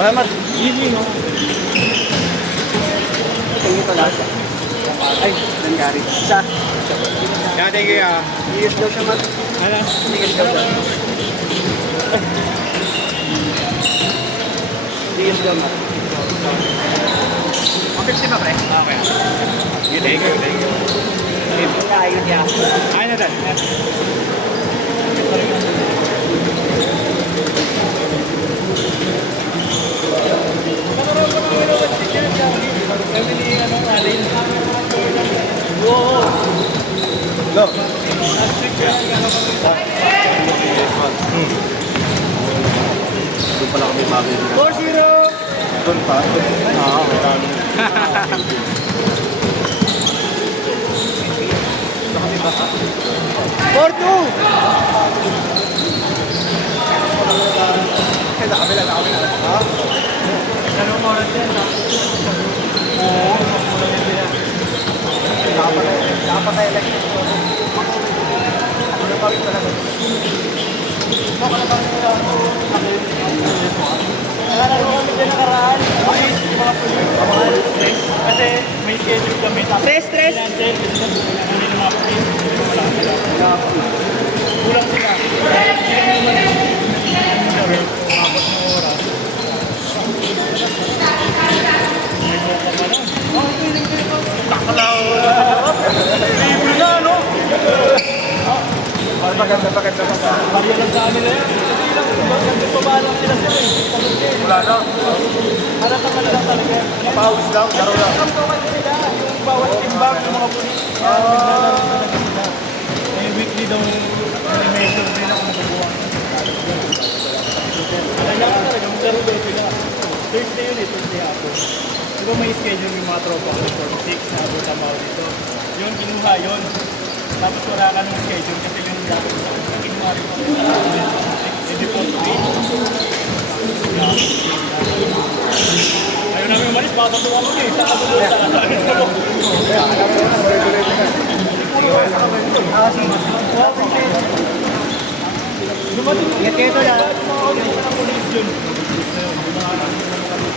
Salamat. Easy, no? Thank you lahat. Ay, nangyari. Isa. Yeah, thank you. Iyos daw siya, Mat. Ano? Iyos daw siya. Iyos daw, Mat. 150 ba, pre? Okay. Thank you, thank you. Ayun niya. Ayun na dad. Go. Doon pala kami bago. 4-0! Doon pa? Oo, marami. Anong oras yan? Oo, makulang yan sila. Napatay lagi. Ano pa rin talaga? Nakalaro kami dyan nakaraan. Mga pulis. Kasi may schedule kami. Stress! Kulang sila. Umabot ng oras. May boka pa lang. Takalaw. Libre na, no? Maganda. Barya lang sa amin na yan. Kasi ilang nagpapaalam sila sila eh. Wala na. Halata ka na lang talaga. Pawis lang, laro lang. Ang kawan sila, yung bawat timbang ng mga pulis. Naglalaro talaga sila. May weekly daw may measure nila kung magagawa. Kailangan talaga, maglaro daw sila. Thursday yun eh, Thursday hapon. Diba may schedule yung mga tropa ko, 46 na abot ang mga dito. Yun, kinuha yun. Tapos wala ka ng schedule kasi yun yung gagawin sa akin. Kinuha rin ko sa akin. I-deport ko eh. Ayaw namin umalis, baka tatuwa ko eh. Sa ato doon talaga. Dumating Ingat kayo to lang. mga pulis yun.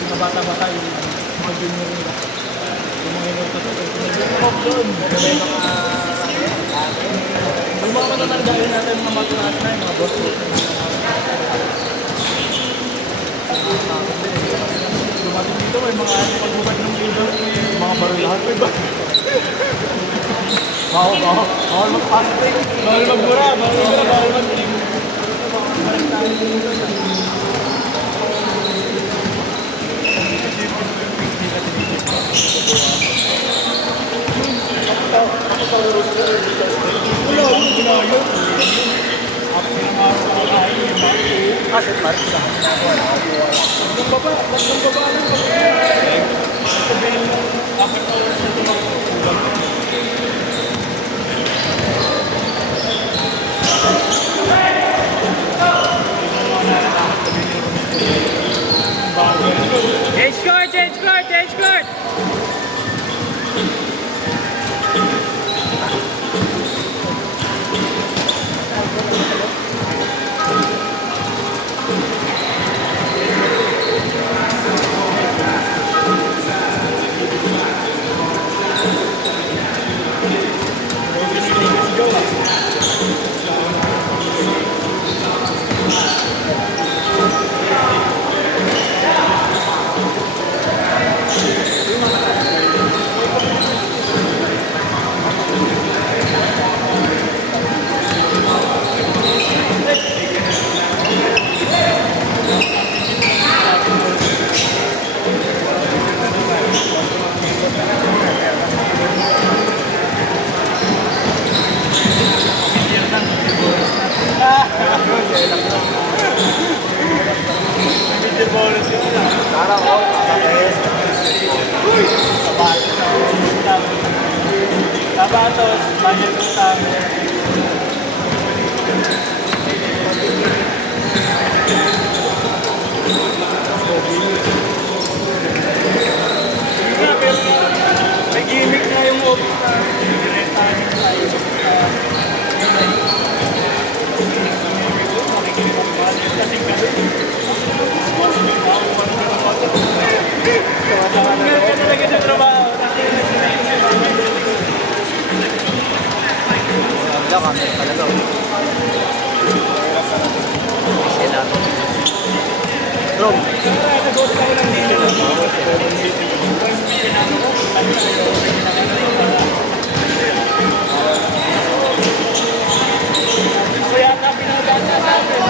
Mga bata-bata yung mga junior nila. Yung mga inutos ito. Yung doon. Yung mga matatandaan natin mga matunas na yung mga boss. Dumating dito may mga pagbubat ng leader. Mga barulahan pa iba. Bawal magpasok eh. Bawal magbura, bawal mag-team. Asit man. Nagdang baba lang. Sabihin mo, after hours na tumakbo. Change court! Sapatos, budget ng tamo. May gimmick na yung office na. Rom. Nag-host ako ng dito. Kaya ka pinadaan sa akin.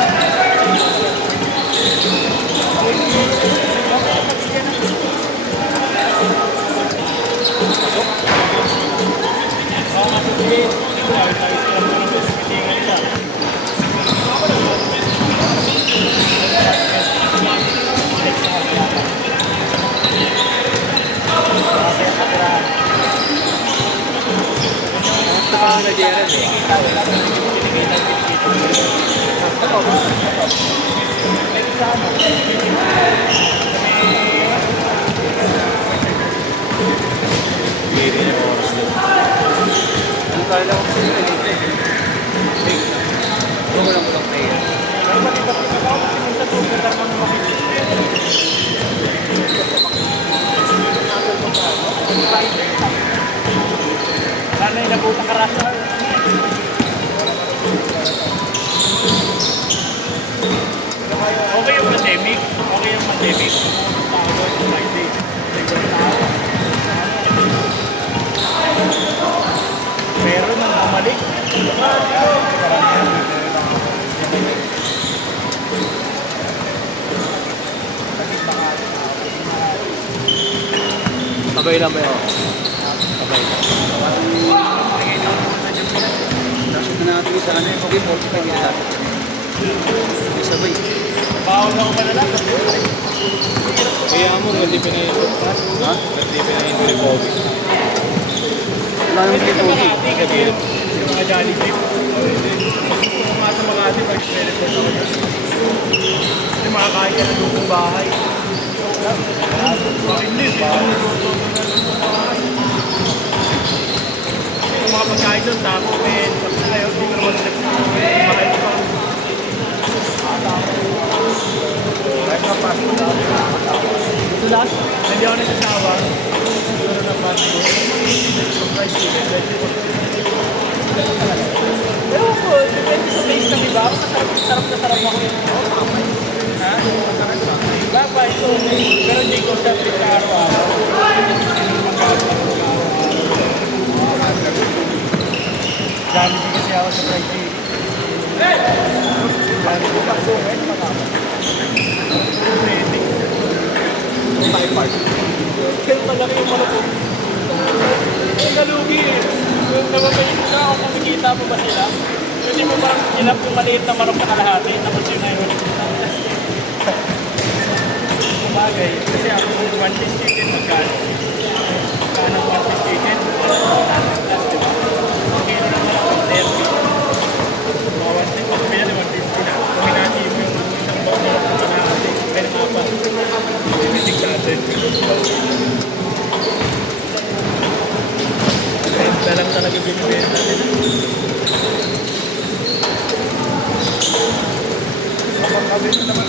Na Gerald. Ang kala ko sa Huwag lang ko player. Sana yung nabutang karasa. Okay yung pandemic. Okay yung pandemic. Tao doon, Friday. Pero nang bumalik, Sabay lang ba yun? Sabay. Nasok na natin sa ano yung okay, 45 minutes. Hindi sabay. bawal ako pa na lang. Kaya mo, hindi pinahinto. Ha? Hindi pinahinto yung COVID. Wala naman dito. Makati kasi yung mga Johnny Jeep. Kung mga sa Makati, mag-teleport ako dyan. Yung mga kaya na lutong bahay. Hindi, yung mga pagkain doon, tapo, men, ayaw, hindi ko naman sila mahal pa. Kahit na pasto daw. Ito lahat, hindi ako nagsasawa. Pero na pasto. Fried chicken, vegetable. Ewan ko, depende sa taste ng iba. Ako sarap na sarap ako yun. Ha? Baba, ito. Pero hindi ko siya trip araw-araw. Dami din kasi ako sa fried chicken. Dami ko pa so, eh, makama. Ready. Five parts. Kaya malaki yung malapot. Yung nalugi eh. Yung nababayin ko na ako kung nakikita mo ba sila. Kasi mo parang silap yung maliit na marok na kalahati. Tapos yun na yun. Bagay. Kasi ako kung one piece chicken magkano. Magkano one piece chicken? Plus, diba? Okay na naman ako 30. Mga one piece. Kung pinali 150 na. Kung hinati mo yung isang bawang na kalahati. Kaya nga pa. Bibisig natin. Benta lang talaga binibenta nila. Kapag kabenta naman